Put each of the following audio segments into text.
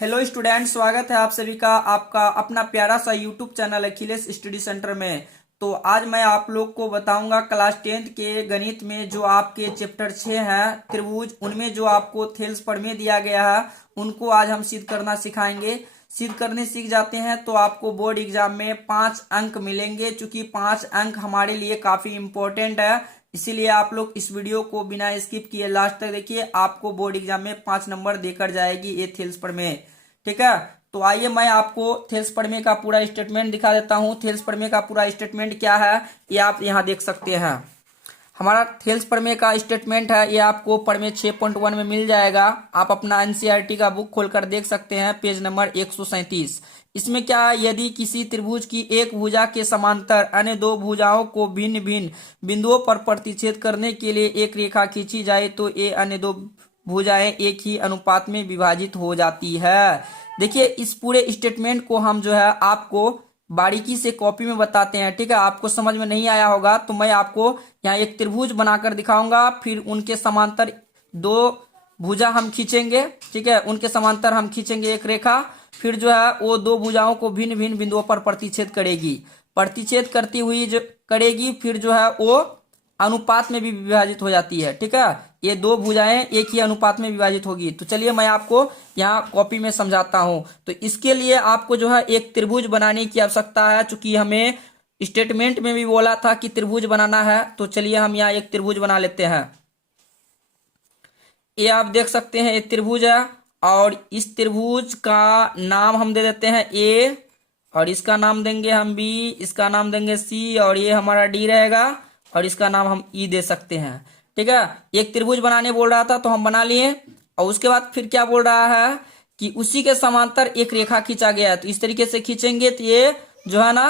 Hello student, स्वागत है आप सभी का आपका अपना प्यारा सा YouTube channel Akhilesh study centre में। तो आज मैं आप लोग को बताऊंगा क्लास 10th के गणित में जो आपके चैप्टर 6 हैं त्रिभुज, उनमें जो आपको थेल्स प्रमेय दिया गया है उनको आज हम सिद्ध करना सिखाएंगे। सिद्ध करने सीख जाते हैं तो आपको बोर्ड एग्जाम में 5 अंक मिलेंगे। चूंकि 5 अंक हमारे लिए काफी इंपॉर्टेंट है, इसीलिए आप लोग इस वीडियो को बिना स्किप किए लास्ट तक देखिए। आपको बोर्ड एग्जाम में 5 नंबर देकर जाएगी ये थेल्स प्रमेय। ठीक है, तो आइए मैं आपको थेल्स प्रमेय का पूरा स्टेटमेंट दिखा देता हूं। थेल्स प्रमेय का पूरा स्टेटमेंट क्या है ये आप यहां देख सकते हैं। हमारा थेल्स प्रमेय का स्टेटमेंट है, ये आपको प्रमेय 6.1 में मिल जाएगा। आप अपना एनसीईआरटी का बुक खोलकर देख सकते हैं, पेज नंबर 137। इसमें क्या है, यदि किसी त्रिभुज की एक भुजा के समांतर अन्य दो भुजाओं को भिन्न भिन्न बिंदुओं पर प्रतिच्छेद करने के लिए एक रेखा खींची जाए तो ये अन्य दो भुजाएं एक ही अनुपात में विभाजित हो जाती है। देखिए, इस पूरे स्टेटमेंट को हम जो है आपको बारीकी से कॉपी में बताते हैं। ठीक है, आपको समझ में नहीं आया होगा तो मैं आपको यहाँ एक त्रिभुज बनाकर दिखाऊंगा, फिर उनके समांतर दो भुजा हम खींचेंगे। ठीक है, उनके समांतर हम खींचेंगे एक रेखा, फिर जो है वो दो भुजाओं को भिन्न भिन्न बिंदुओं पर प्रतिच्छेद करेगी। प्रतिच्छेद करती हुई जो करेगी, फिर जो है वो अनुपात में भी विभाजित हो जाती है। ठीक है, ये दो भुजाएं एक ही अनुपात में विभाजित होगी। तो चलिए मैं आपको यहाँ कॉपी में समझाता हूं। तो इसके लिए आपको जो है एक त्रिभुज बनाने की आवश्यकता है, चूंकि हमें स्टेटमेंट में भी बोला था कि त्रिभुज बनाना है। तो चलिए हम यहाँ एक त्रिभुज बना लेते हैं। ये आप देख सकते हैं एक त्रिभुज है, और इस त्रिभुज का नाम हम दे देते हैं ए, और इसका नाम देंगे हम बी, इसका नाम देंगे सी, और ये हमारा डी रहेगा, और इसका नाम हम ई दे सकते हैं। ठीक है, एक त्रिभुज बनाने बोल रहा था तो हम बना लिए। और उसके बाद फिर क्या बोल रहा है कि उसी के समांतर एक रेखा खींचा गया है, तो इस तरीके से खींचेंगे तो ये जो है ना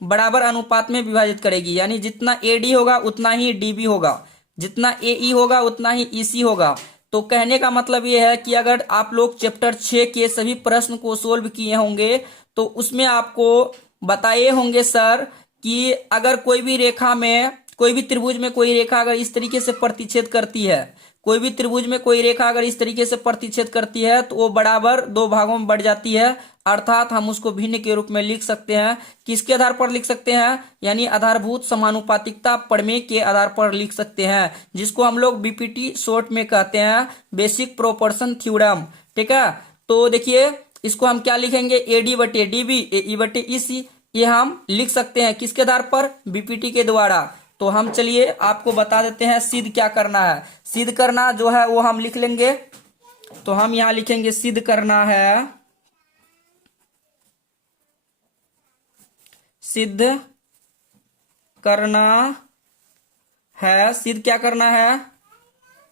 बराबर अनुपात में विभाजित करेगी। यानी जितना ए डी होगा उतना ही डी बी होगा, जितना ए ई होगा उतना ही ई सी होगा। तो कहने का मतलब ये है कि अगर आप लोग चैप्टर 6 के सभी प्रश्न को सोल्व किए होंगे तो उसमें आपको बताए होंगे सर कि अगर कोई भी रेखा में, कोई भी त्रिभुज में कोई रेखा अगर इस तरीके से प्रतिच्छेद करती है, कोई भी त्रिभुज में कोई रेखा अगर इस तरीके से प्रतिच्छेद करती है तो वो बराबर दो भागों में बढ़ जाती है। अर्थात हम उसको भिन्न के रूप में लिख सकते हैं। किसके आधार पर लिख सकते हैं, यानी आधारभूत समानुपातिकता प्रमेय के आधार पर लिख सकते हैं, जिसको हम लोग बीपीटी शॉर्ट में कहते हैं बेसिक प्रोपोर्शन थ्योरम। ठीक है, तो देखिए इसको हम क्या लिखेंगे, एडी बटे डीबी, ए ई बटे ईसी, ये हम लिख सकते हैं किसके आधार पर, बीपीटी के द्वारा। तो हम चलिए आपको बता देते हैं सिद्ध क्या करना है। सिद्ध करना जो है वो हम लिख लेंगे। तो हम यहां लिखेंगे सिद्ध करना है, सिद्ध करना है। सिद्ध क्या करना है,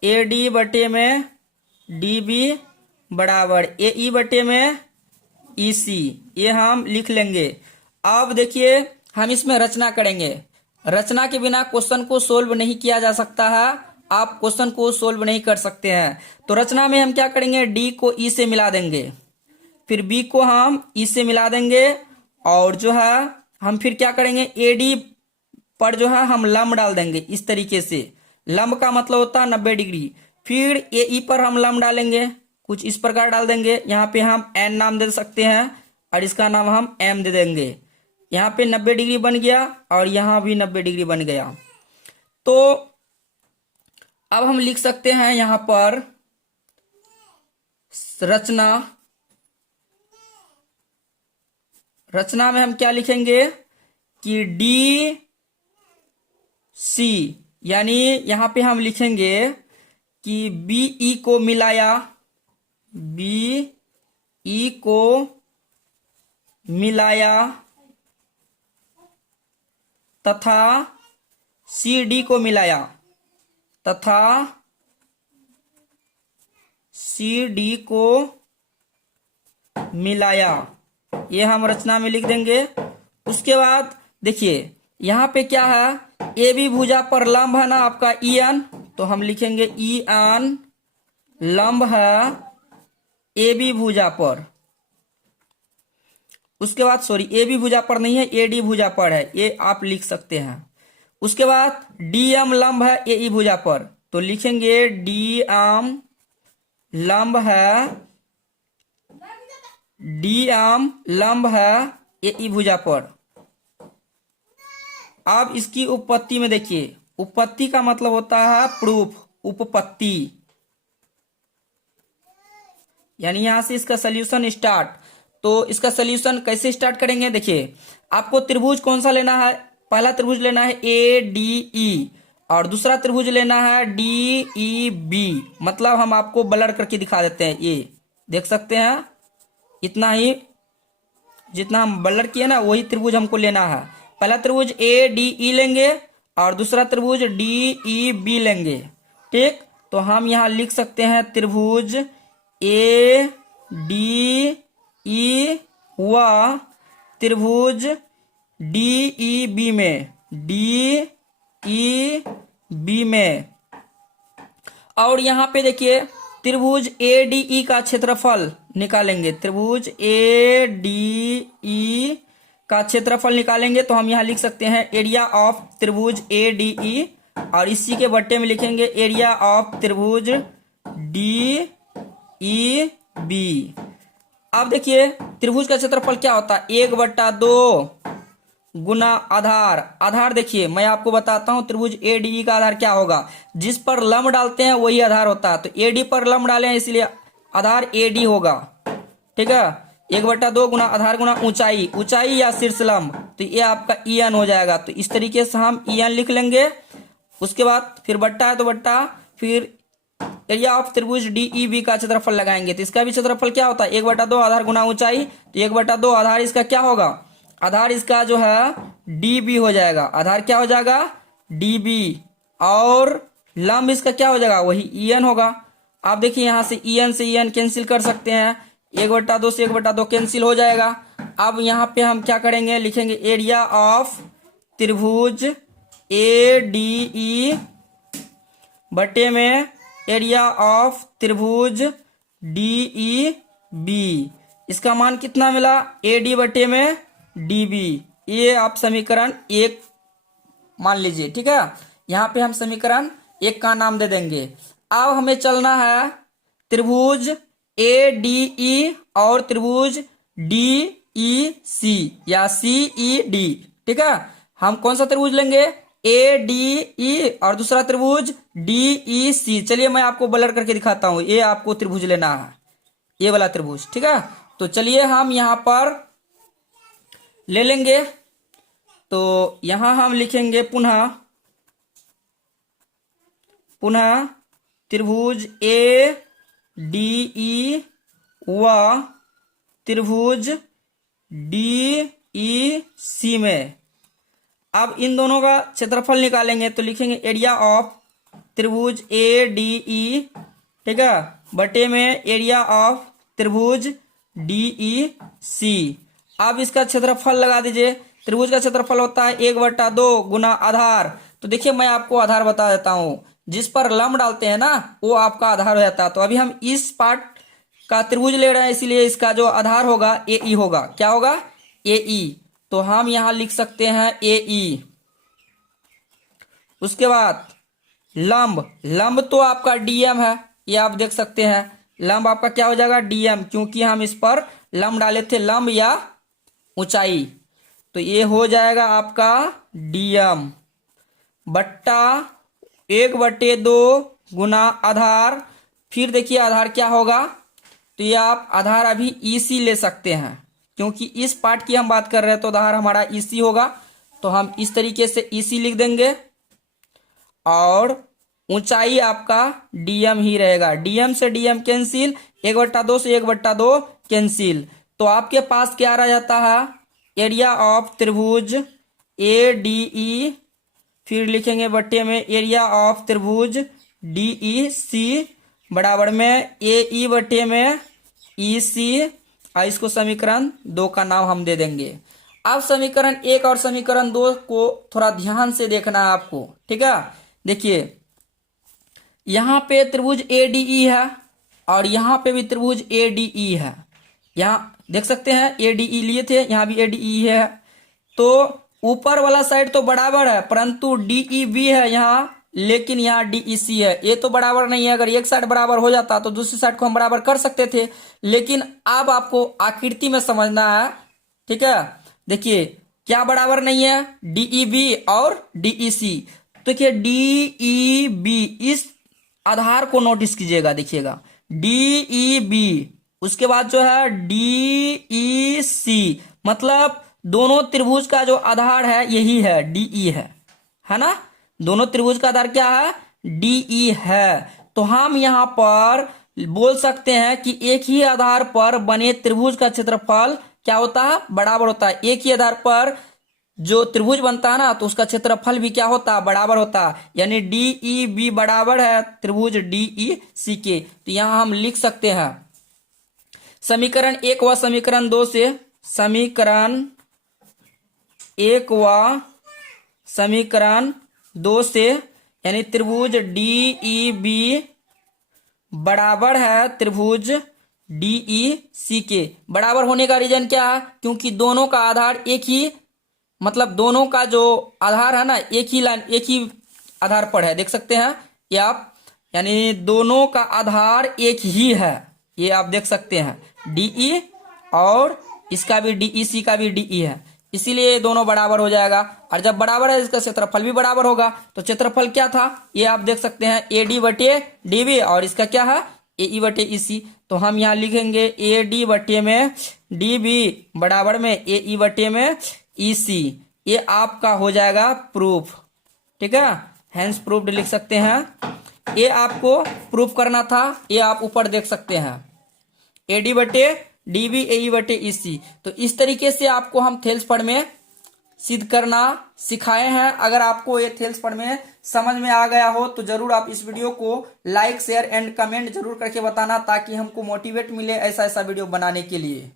ए डी बटे में डी बी बराबर ए ई बटे में ई सी, ये हम लिख लेंगे। अब देखिए हम इसमें रचना करेंगे। रचना के बिना क्वेश्चन को सोल्व नहीं किया जा सकता है, आप क्वेश्चन को सोल्व नहीं कर सकते हैं। तो रचना में हम क्या करेंगे, डी को ई से मिला देंगे, फिर बी को हम ई से मिला देंगे, और जो है हम फिर क्या करेंगे, ए डी पर जो है हम लंब डाल देंगे इस तरीके से। लंब का मतलब होता है 90 डिग्री। फिर ए ई पर हम लंब डालेंगे, कुछ इस प्रकार डाल देंगे। यहाँ पे हम एन नाम दे सकते हैं और इसका नाम हम एम दे देंगे। यहाँ पे 90 डिग्री बन गया और यहाँ भी 90 डिग्री बन गया। तो अब हम लिख सकते हैं यहाँ पर रचना। रचना में हम क्या लिखेंगे कि डी सी, यानी यहाँ पे हम लिखेंगे कि बी ई को मिलाया, बी ई को मिलाया तथा सी डी को मिलाया, तथा सी डी को मिलाया, ये हम रचना में लिख देंगे। उसके बाद देखिए यहाँ पे क्या है, ए बी भुजा पर लंब है ना आपका ई एन, तो हम लिखेंगे ई एन लंब है ए बी भुजा पर। उसके बाद सॉरी, ए बी भुजा पर नहीं है, ए डी भुजा पर है, ये आप लिख सकते हैं। उसके बाद डी एम लंब है ए ई भुजा पर, तो लिखेंगे डी एम लंब है DM लंब है AE भुजा पर। अब इसकी उपपत्ति में देखिए, उपपत्ति का मतलब होता है प्रूफ, उपपत्ति, यानी यहां से इसका सोल्यूशन स्टार्ट। तो इसका सोल्यूशन कैसे स्टार्ट करेंगे, देखिए आपको त्रिभुज कौन सा लेना है, पहला त्रिभुज लेना है ADE और दूसरा त्रिभुज लेना है DEB। मतलब हम आपको ब्लर करके दिखा देते हैं, ये देख सकते हैं, इतना ही जितना हम ब्लर किए ना वही त्रिभुज हमको लेना है। पहला त्रिभुज ADE लेंगे और दूसरा त्रिभुज DEB लेंगे। ठीक, तो हम यहाँ लिख सकते हैं त्रिभुज ADE व त्रिभुज DEB में, DEB में। और यहाँ पे देखिए त्रिभुज ADE का क्षेत्रफल निकालेंगे, त्रिभुज ADE का क्षेत्रफल निकालेंगे तो हम यहाँ लिख सकते हैं एरिया ऑफ त्रिभुज ADE और इसी के बट्टे में लिखेंगे एरिया ऑफ त्रिभुज DEB। अब देखिए त्रिभुज का क्षेत्रफल क्या होता है, 1/2 गुना आधार। आधार देखिए मैं आपको बताता हूं, त्रिभुज ADE का आधार क्या होगा, जिस पर लंब डालते हैं वही आधार होता है। तो AD पर लंब डाले हैं इसलिए आधार AD होगा। ठीक है, 1/2 गुना आधार गुना ऊंचाई, ऊंचाई या शीर्ष लंब, तो ये आपका EN हो जाएगा। तो इस तरीके से हम EN लिख लेंगे। उसके बाद फिर बट्टा है तो बट्टा, फिर एरिया ऑफ त्रिभुज DEB का क्षेत्रफल लगाएंगे। तो इसका भी क्षेत्रफल क्या होता है, 1/2 आधार गुना ऊंचाई, तो 1/2 आधार इसका क्या होगा, आधार इसका जो है DB हो जाएगा। आधार क्या हो जाएगा, DB, और लंब इसका क्या हो जाएगा, वही EN होगा। आप देखिए यहाँ से EN से EN कैंसिल कर सकते हैं, 1/2 से 1/2 कैंसिल हो जाएगा। अब यहाँ पे हम क्या करेंगे, लिखेंगे एरिया ऑफ त्रिभुज ADE बटे में एरिया ऑफ त्रिभुज DEB। इसका मान कितना मिला, AD बटे में DB। ये आप समीकरण 1 मान लीजिए। ठीक है, यहाँ पे हम समीकरण 1 का नाम दे देंगे। अब हमें चलना है त्रिभुज ADE और त्रिभुज DEC या CED। ठीक है, हम कौन सा त्रिभुज लेंगे, ADE और दूसरा त्रिभुज DEC। चलिए मैं आपको ब्लर करके दिखाता हूं, ये आपको त्रिभुज लेना है, ये वाला त्रिभुज। ठीक है, तो चलिए हम यहाँ पर ले लेंगे। तो यहां हम लिखेंगे पुनः त्रिभुज ADE व त्रिभुज DEC में। अब इन दोनों का क्षेत्रफल निकालेंगे तो लिखेंगे एरिया ऑफ त्रिभुज ADE, ठीक है, बटे में एरिया ऑफ त्रिभुज DEC। अब इसका क्षेत्रफल लगा दीजिए। त्रिभुज का क्षेत्रफल होता है 1/2 गुना आधार। तो देखिए मैं आपको आधार बता देता हूं, जिस पर लंब डालते हैं ना वो आपका आधार हो जाता है। तो अभी हम इस पार्ट का त्रिभुज ले रहे हैं, इसलिए इसका जो आधार होगा AE होगा। क्या होगा, AE। तो हम यहां लिख सकते हैं AE। उसके बाद लंब तो आपका DM है, ये आप देख सकते हैं। लंब आपका क्या हो जाएगा, DM, क्योंकि हम इस पर लंब डाले थे, लंब या ऊंचाई। तो ये हो जाएगा आपका DM बट्टा 1/2 गुना आधार। फिर देखिए आधार क्या होगा, तो ये आप आधार अभी EC ले सकते हैं, क्योंकि इस पार्ट की हम बात कर रहे हैं तो आधार हमारा EC होगा। तो हम इस तरीके से EC लिख देंगे और ऊंचाई आपका DM ही रहेगा। DM से DM कैंसिल, 1/2 से 1/2 कैंसिल। तो आपके पास क्या रह जाता है, एरिया ऑफ त्रिभुज ADE, फिर लिखेंगे बट्टे में एरिया ऑफ त्रिभुज DEC बराबर में AE बट्टे में EC। और इसको समीकरण 2 का नाम हम दे देंगे। अब समीकरण 1 और समीकरण 2 को थोड़ा ध्यान से देखना है आपको। ठीक है, देखिए यहाँ पे त्रिभुज ADE है और यहाँ पे भी त्रिभुज ADE है। यहाँ देख सकते हैं ADE लिए थे, यहाँ भी ADE है। तो ऊपर वाला साइड तो बराबर है, परंतु DEB है यहाँ लेकिन यहाँ DEC है, ये तो बराबर नहीं है। अगर एक साइड बराबर हो जाता तो दूसरी साइड को हम बराबर कर सकते थे, लेकिन अब आपको आकृति में समझना है। ठीक है, देखिए क्या बराबर नहीं है, DEB और DEC। तो देखिए DEB, इस आधार को नोटिस कीजिएगा, देखिएगा DEB, उसके बाद जो है DEC, मतलब दोनों त्रिभुज का जो आधार है यही है, DE है ना। दोनों त्रिभुज का आधार क्या है, DE है। तो हम यहाँ पर बोल सकते हैं कि एक ही आधार पर बने त्रिभुज का क्षेत्रफल क्या होता है, बराबर होता है। एक ही आधार पर जो त्रिभुज बनता है ना, तो उसका क्षेत्रफल भी क्या होता है, बराबर होता है। यानी DEB बराबर है त्रिभुज DEC के। तो यहाँ हम लिख सकते हैं समीकरण 1 व समीकरण 2 से, समीकरण 1 व समीकरण 2 से, यानी त्रिभुज DEB बराबर है त्रिभुज DEC के। बराबर होने का रीजन क्या है, क्योंकि दोनों का आधार एक ही, मतलब दोनों का जो आधार है ना, एक ही लाइन, एक ही आधार पर है, देख सकते हैं ये आप, यानी दोनों का आधार एक ही है, ये आप देख सकते हैं, DE और इसका भी DEC का भी DE है, इसीलिए ये दोनों बराबर हो जाएगा। और जब बराबर है इसका क्षेत्रफल भी बराबर होगा। तो क्षेत्रफल क्या था, ये आप देख सकते हैं AD/DB, और इसका क्या है AE/EC। तो हम यहाँ लिखेंगे AD में DB बराबर में AE में EC। ये आपका हो जाएगा प्रूफ। ठीक है, हैंस प्रूफ्ड लिख सकते हैं। ये आपको प्रूफ करना था, ये आप ऊपर देख सकते हैं AD/DB AE/EC। तो इस तरीके से आपको हम थेल्स प्रमेय सिद्ध करना सिखाए हैं। अगर आपको ये थेल्स प्रमेय समझ में आ गया हो तो जरूर आप इस वीडियो को लाइक शेयर एंड कमेंट जरूर करके बताना, ताकि हमको मोटिवेट मिले ऐसा ऐसा वीडियो बनाने के लिए।